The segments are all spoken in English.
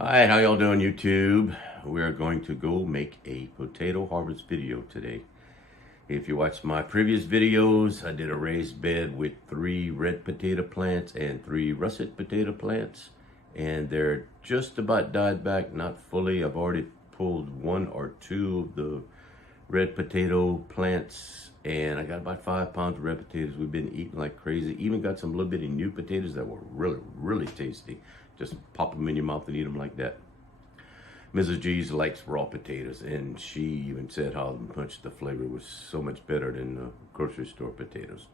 Alright, how y'all doing, YouTube? We're going to go make a potato harvest video today. If you watched my previous videos, I did a raised bed with 3 red potato plants and 3 russet potato plants. And they're just about died back, not fully. I've already pulled 1 or 2 of the red potato plants. And I got about 5 pounds of red potatoes. We've been eating like crazy. Even got some little bitty new potatoes that were really tasty. Just pop them in your mouth and eat them like that. Mrs. G's likes raw potatoes, and she even said how much the flavor was so much better than the grocery store potatoes.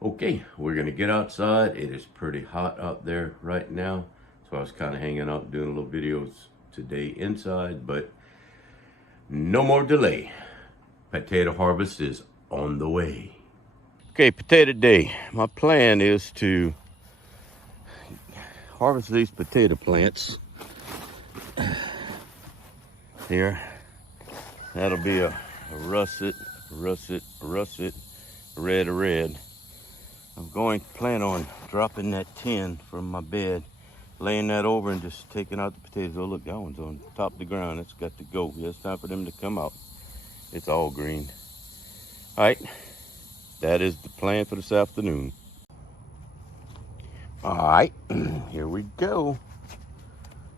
Okay, we're gonna get outside. It is pretty hot out there right now, so I was kind of hanging out doing little videos today inside, but no more delay. Potato harvest is on the way. Okay, potato day. My plan is to harvest these potato plants here. That'll be a russet, red. I'm going to plan on dropping that tin from my bed, laying that over and just taking out the potatoes. Oh look, that one's on top of the ground. It's got to go. It's time for them to come out. It's all green. All right, that is the plan for this afternoon. All right, here we go.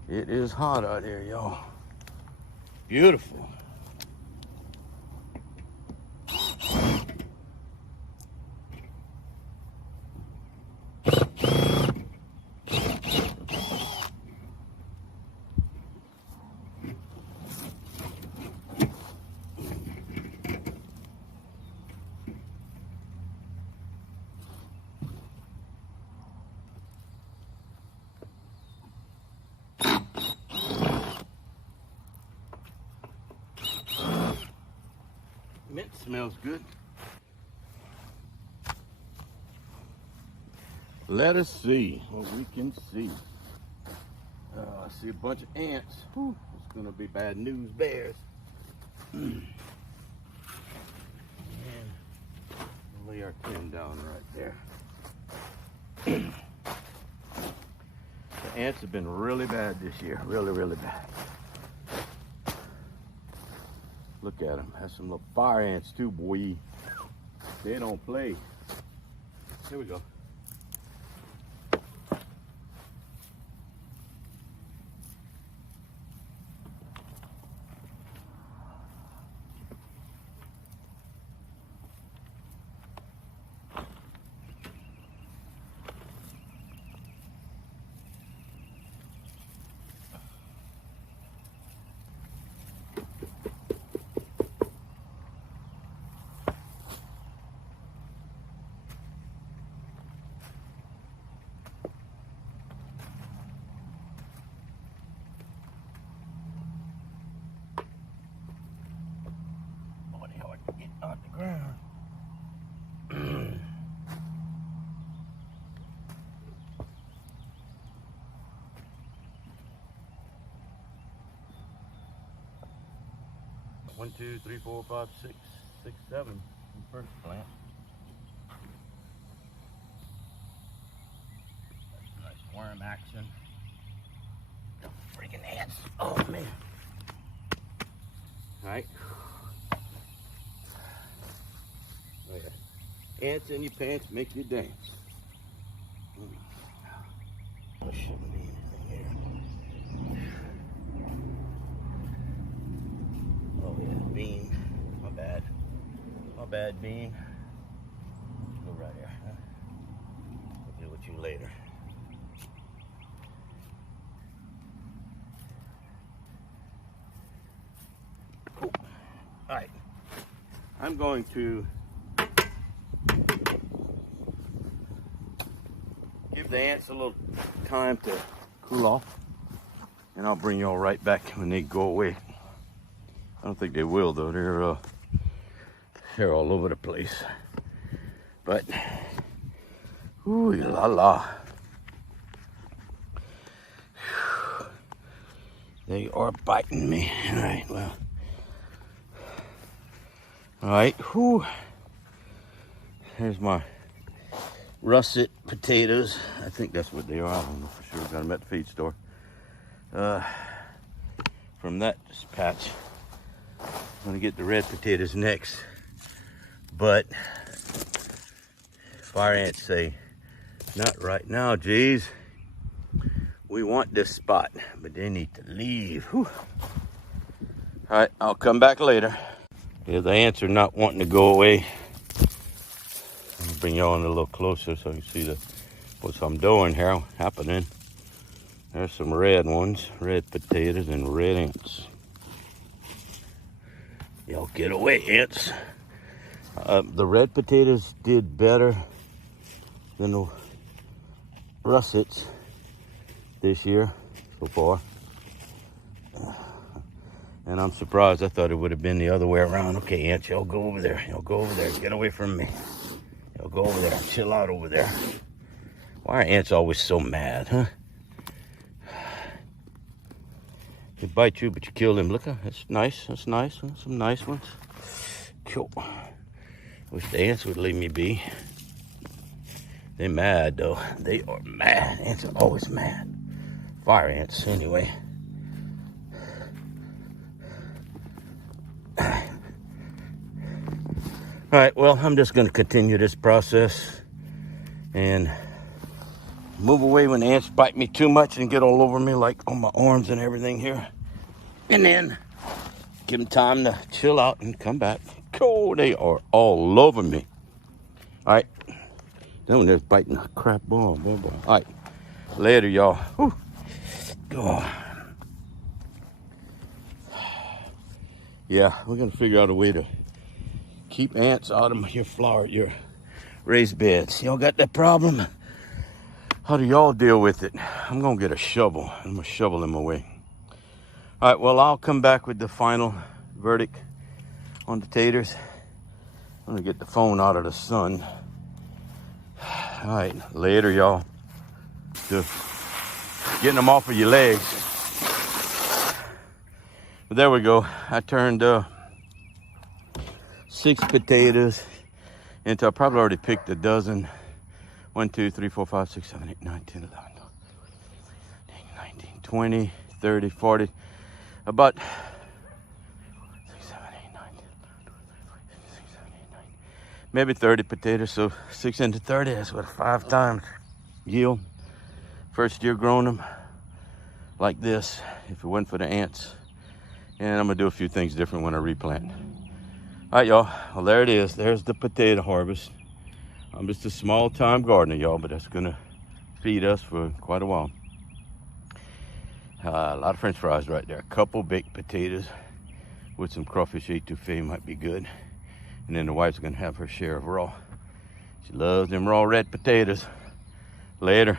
It is hot out here, y'all. Beautiful. Mint smells good. Let us see what we can see. I see a bunch of ants. Whew, it's gonna be bad news bears. And we'll lay our tin down right there. The ants have been really bad this year, really bad. Look at them. Has some little fire ants too, boy. They don't play. Here we go. Get out the ground. One, two, three, four, five, six, 7 in the first plant. That's nice worm action. Freaking ants. Oh man. All right. Oh, yeah. Ants in your pants make you dance. There shouldn't be anything here. Oh yeah, bean. My bad, bean. Go right here. Huh? I'll deal with you later. Cool. All right. I'm going to give the ants a little time to cool off, and I'll bring y'all right back when they go away. I don't think they will though. They're all over the place. But ooh la la. They are biting me. All right, well. All right, whew. Here's my russet potatoes. I think that's what they are. I don't know for sure. Got them at the feed store. from that patch. I'm gonna get the red potatoes next. But fire ants say, not right now, geez. We want this spot, but they need to leave. Whew. All right, I'll come back later. Yeah, the ants are not wanting to go away. I'll bring y'all in a little closer so you can see what I'm doing here happening. There's some red ones, red potatoes and red ants. Y'all get away, ants. The red potatoes did better than the russets this year so far. And I'm surprised. I thought it would have been the other way around. Okay, ants, y'all go over there. Y'all go over there. Get away from me. Y'all go over there. Chill out over there. Why are ants always so mad, huh? They bite you, but you kill them. Look, that's nice. That's nice. Some nice ones. Cool. Wish the ants would leave me be. They're mad, though. They are mad. Ants are always mad. Fire ants, anyway. All right, well, I'm just going to continue this process and move away when the ants bite me too much and get all over me, like on my arms and everything here. And then give them time to chill out and come back. Oh, they are all over me. All right. Then when they're biting the crap ball. All right. Later, y'all. Oh. Yeah, we're going to figure out a way to keep ants out of your raised beds. Y'all got that problem? How do y'all deal with it? I'm going to get a shovel. I'm going to shovel them away. All right, well, I'll come back with the final verdict on the taters. I'm going to get the phone out of the sun. All right, later, y'all. Just getting them off of your legs. But there we go. I turned 6 potatoes into, I probably already picked a dozen. 1, 2, 3, 4, 5, 6, 7, 8, 9, 10, 11, 19, 20, 30, 40. About 6, 7, 8, 9, 10, 6, 7, 8, 9. Maybe 30 potatoes. So 6 into 30, that's what, 5 times yield. First year growing them like this, if it wasn't for the ants. And I'm gonna do a few things different when I replant. All right, y'all, well, there it is. There's the potato harvest. I'm just a small-time gardener, y'all, but that's gonna feed us for quite a while. A lot of French fries right there. A couple baked potatoes with some crawfish étouffée might be good. And then the wife's gonna have her share of raw. She loves them raw red potatoes. Later.